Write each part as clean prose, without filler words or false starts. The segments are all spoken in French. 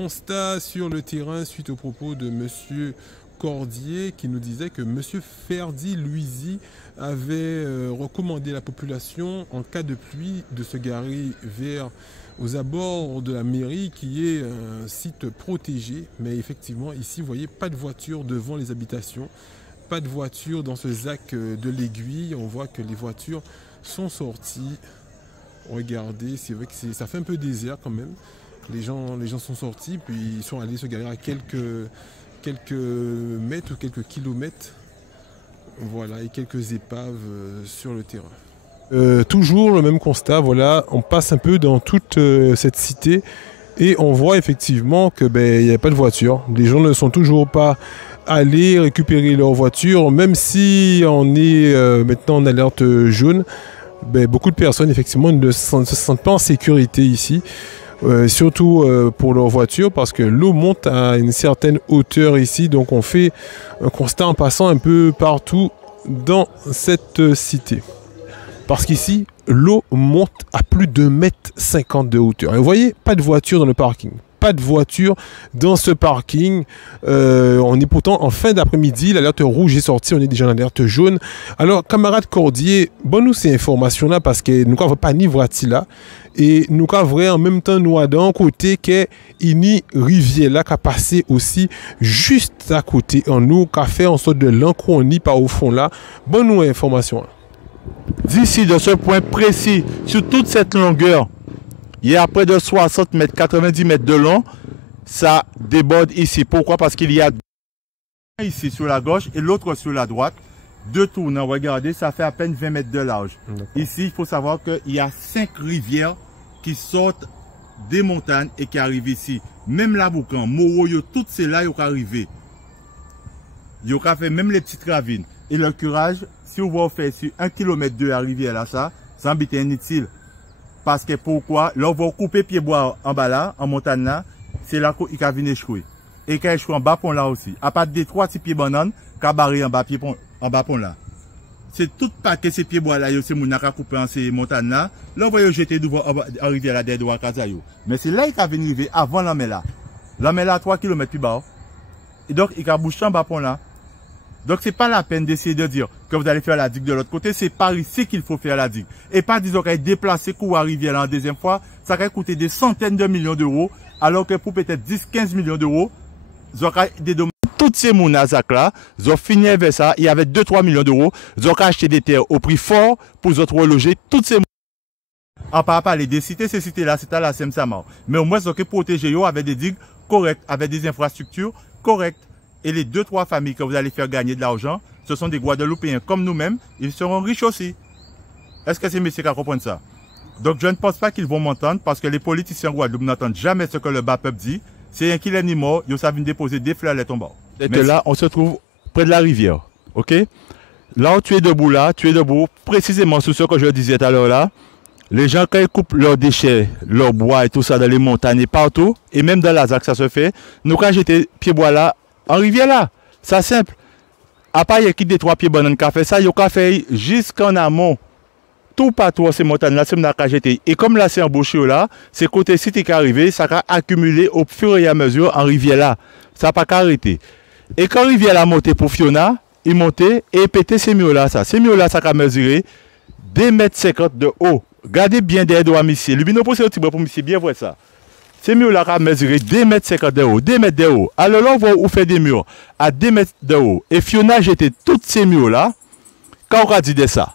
constat sur le terrain suite aux propos de Monsieur Cordier qui nous disait que Monsieur Ferdi Luisi avait recommandé à la population en cas de pluie de se garer aux abords de la mairie qui est un site protégé. Mais effectivement ici vous voyez pas de voiture devant les habitations, pas de voiture dans ce ZAC de l'Aiguille. On voit que les voitures sont sorties. Regardez, c'est vrai que ça fait un peu désert quand même. Les gens sont sortis puis ils sont allés se garer à quelques mètres ou quelques kilomètres. Voilà, et quelques épaves sur le terrain. Toujours le même constat, voilà, on passe un peu dans toute cette cité et on voit effectivement que il n'y a pas de voiture. Les gens ne sont toujours pas allés récupérer leur voiture, même si on est maintenant en alerte jaune. Beaucoup de personnes effectivement ne se sentent pas en sécurité ici. Surtout pour leur voiture parce que l'eau monte à une certaine hauteur ici, donc on fait un constat en passant un peu partout dans cette cité parce qu'ici l'eau monte à plus de 1,50 m de hauteur et vous voyez pas de voiture dans le parking, pas de voiture dans ce parking. On est pourtant en fin d'après-midi, l'alerte rouge est sortie, on est déjà en alerte jaune. Alors camarade Cordier, bon nous ces informations là parce que nous n'avons pas ni voiture là. Et nous avons en même temps nous d'un côté que une rivière là qui a passé aussi juste à côté en nous, qui a fait en sorte de l'enchronie par au fond là. Bonne nous information. D'ici de ce point précis, sur toute cette longueur, il y a près de 60 mètres, 90 mètres de long, ça déborde ici. Pourquoi? Parce qu'il y a ici sur la gauche et l'autre sur la droite. Deux tournants, regardez, ça fait à peine 20 mètres de large. Ici, il faut savoir qu'il y a 5 rivières qui sortent des montagnes et qui arrivent ici. Même la Boucan, Moroyo, toutes ces là, ils sont arrivés. Ils ont fait même les petites ravines. Et le curage, si vous voulez faire sur 1 km de la rivière là, ça habite inutile. Parce que pourquoi? Là, on va couper pied bois en bas là, en montagne là, c'est là qu'il va venir échouer. Et qu'il échoue en bas pont là aussi. À part des 3 petits pieds bananes, qu'il barré en bas pont là. C'est tout paquet ces pieds bois là, c'est mon naka coupé en ces montagnes là. Là, on va jeter devant en rivière là, derrière de Kazayo. Mais c'est là qu'il va venir arriver avant la mer là. La mer là, à 3 km plus bas. Et donc, il va boucher en bas pont là. Donc, c'est pas la peine d'essayer de dire que vous allez faire la digue de l'autre côté. C'est par ici qu'il faut faire la digue. Et pas disons qu'elle est déplacée pour la rivière là en deuxième fois. Ça va coûter des centaines de millions d'euros. Alors que pour peut-être 10-15 millions d'euros, vous aurez des dommages. Toutes ces mounazak là, ils ont fini avec ça. Il y avait 2-3 millions d'euros. Ils ont acheté des terres au prix fort pour vous reloger toutes ces. On ne parler des cités, ces cités-là, c'est à la Semsama. Mais au moins, ils ont protégé avec des digues correctes, avec des infrastructures correctes. Et les 2-3 familles que vous allez faire gagner de l'argent, ce sont des Guadeloupéens comme nous-mêmes. Ils seront riches aussi. Est-ce que ces messieurs qui comprennent ça? Donc, je ne pense pas qu'ils vont m'entendre parce que les politiciens Guadeloupe n'entendent jamais ce que le bas peuple dit. C'est un qu'il est ni mort, ils savent déposer des fleurs à tombeaux. Et là, on se trouve près de la rivière. Ok? Là où tu es debout, précisément sur ce que je disais tout à l'heure là. Les gens, quand ils coupent leurs déchets, leurs bois et tout ça dans les montagnes et partout, et même dans la ZAC, ça se fait. Nous, quand j'étais pied bois là, en rivière là, c'est simple. À part, il y a qui des 3 pieds bananes qui a fait ça, il y a fait jusqu'en amont. Tout partout, ces montagnes-là, c'est mon jeté. Et comme là, c'est embauché là, c'est côté site qui est arrivé, ça a accumulé au fur et à mesure en rivière là. Ça n'a pas arrêté. Et quand rivière là monté pour Fiona, il montait et pété ces murs là, ça. Ces murs là, ça a mesuré 2,50 m de haut. Regardez bien derrière de monsieur. Le bino c'est petit pour monsieur, bien voir ça. Ces murs là a mesuré 2,50 m de haut, 2 mètres de haut. Alors là, on va où faire des murs à 2 mètres de haut. Et Fiona jetait toutes ces murs là. Quand on a dit de ça.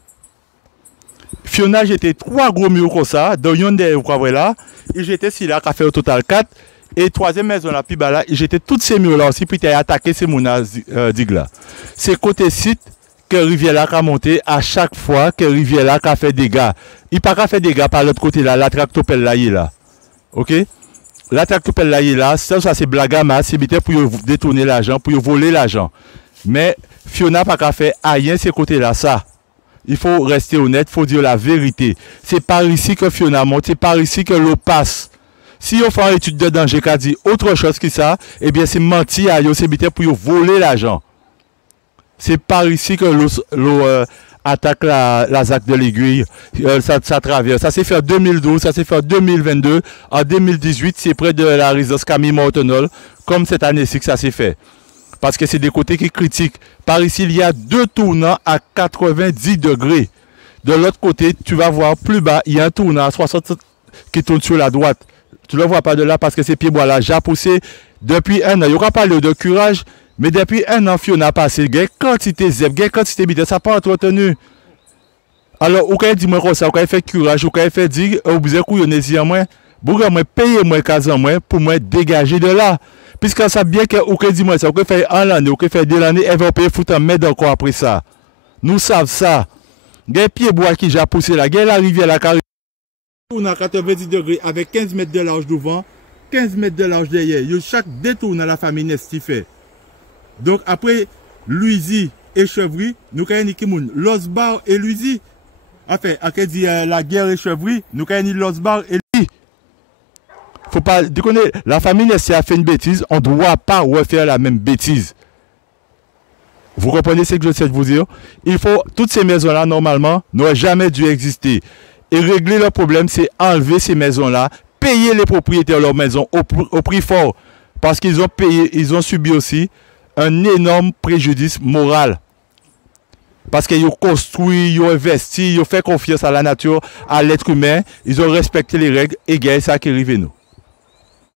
Fiona jetait 3 gros murs comme ça, dans une des là, il jetait ici là, qui a fait au total 4. Et troisième maison là, puis là, il jetait toutes ces murs là aussi, puis il a attaqué ces mounas digue là. C'est côté site que rivière là a monté à chaque fois que rivière là a fait des dégâts. Il n'a pas fait des dégâts par l'autre côté là, la tractopelle là, il est là. Ok? La tractopelle là, il est là, ça c'est blagama, c'est pour détourner l'argent, pour voler l'argent. Mais Fiona n'a pas fait rien ces côtés là, ça. Il faut rester honnête, il faut dire la vérité. C'est par ici que Fiona monte, c'est par ici que l'eau passe. Si on fait une étude de danger qui a dit autre chose que ça, eh bien c'est mentir à eux, c'est pour voler l'argent. C'est par ici que l'eau attaque la ZAC de l'Aiguille, ça traverse. Ça s'est fait en 2012, ça s'est fait en 2022. En 2018, c'est près de la résidence Camille Mortenol, comme cette année-ci que ça s'est fait. Parce que c'est des côtés qui critiquent. Par ici, il y a 2 tournants à 90 degrés. De l'autre côté, tu vas voir plus bas, il y a un tournant à 60 qui tourne sur la droite. Tu ne le vois pas de là parce que ces pieds-bois là, j'ai poussé depuis un an. Il n'y aura pas de curage, mais depuis un an, on a passé. Il y a quantité zèbre, il y a quantité de ça n'a pas entretenu. Alors, vous pouvez dire comme ça, vous pouvez faire curage, vous pouvez faire dire, vous avez couillonné à moi, vous pouvez payer moi 15 ans pour me dégager de là. Puisque ça bien que vous pouvez dire ça, vous pouvez faire un l'année, vous pouvez faire 2 l'année, et vous pouvez foutre un mètre encore après ça. Nous savons ça. Il y a des pieds-bois qui j'ai poussé là, il y a la rivière la carrière. On a 90 degrés avec 15 mètres de large devant, 15 mètres de large derrière. Chaque détour dans la famille Nesti fait. Donc après, Louisie et Chevry, nous avons Losbar et Louisie. Enfin, après dire la guerre et Chevry, nous avons Losbar et Louisie. Faut pas déconner, la famille Nesti a fait une bêtise, on ne doit pas refaire la même bêtise. Vous comprenez ce que je sais de vous dire? Il faut, toutes ces maisons-là, normalement, n'auraient jamais dû exister. Et régler le problème, c'est enlever ces maisons-là, payer les propriétaires de leurs maisons au prix fort. Parce qu'ils ont payé, ils ont subi aussi un énorme préjudice moral. Parce qu'ils ont construit, ils ont investi, ils ont fait confiance à la nature, à l'être humain, ils ont respecté les règles et c'est ça qui arrive nous.